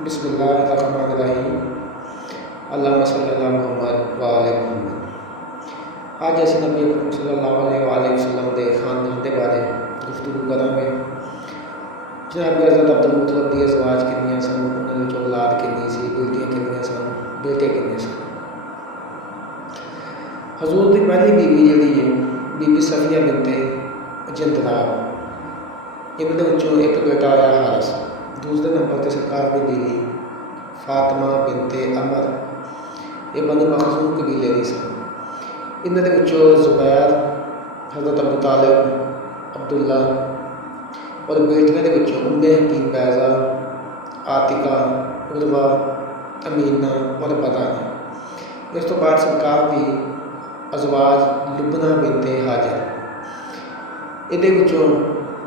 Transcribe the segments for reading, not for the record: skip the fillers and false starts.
बिस्मिल्लाहिर्रहमानिर्रहीम। अल्लाहुम्मा सल्ली अला मुहम्मद व आले मुहम्मद। आज असीं नबी अकरम सल्लल्लाहु अलैहि वसल्लम के खानदान के बारे गुफ्तगू करांगे। जनाब हज़रत अब्दुल मुत्तलिब दी अज़वाज कितनियां सन, उन्हां विच औलाद कितनी सी, बेटियां कितनियां सन, बेटे कितने सन। हजूर की पहली बीवी जिहड़ी है बीबी सफिया बिनते जिंदलाब, इन्हां दे विचों एक बेटा आया हारिस। दूसरे नंबर पर सरकार की बीवी फातिमा बिनते अमर, ये बनी मखजूम कबीले की सन। इन्हां दे विचों जुबैर, हज़रत अबू तालिब, अब्दुल्ला और बेटियों के विचों उम्मे हकीम बैज़ा, आतिका, उर्वा, अमीना और बदा है। इस तो बाद सरकार की अज़वाज लुबना बिनते हाजर, ये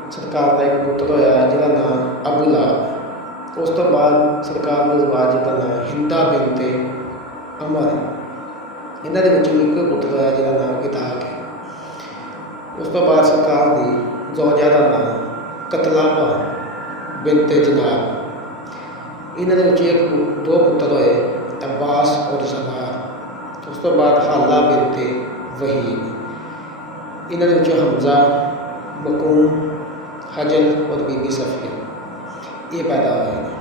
सरकार का एक पुत्र होया जिसका नाम अबू लाब। उस तो बाद सरकार की अज़वाज जिसका नाम हिंदा बिनते अमर, इन्हों के एक पुत्र होया जिसका नाम किताक है। उस तो बाद सरकार की जौजा का नाम कतलाबा बिनते जनाब, इन्हों के दो पुत्र होए अब्बास और ज़बार। उस तो बाद हाला बिनते वहीद, इन्हों के हमजा, मकूम, हजल और बीबी सफिया ये पैदा हुए हैं।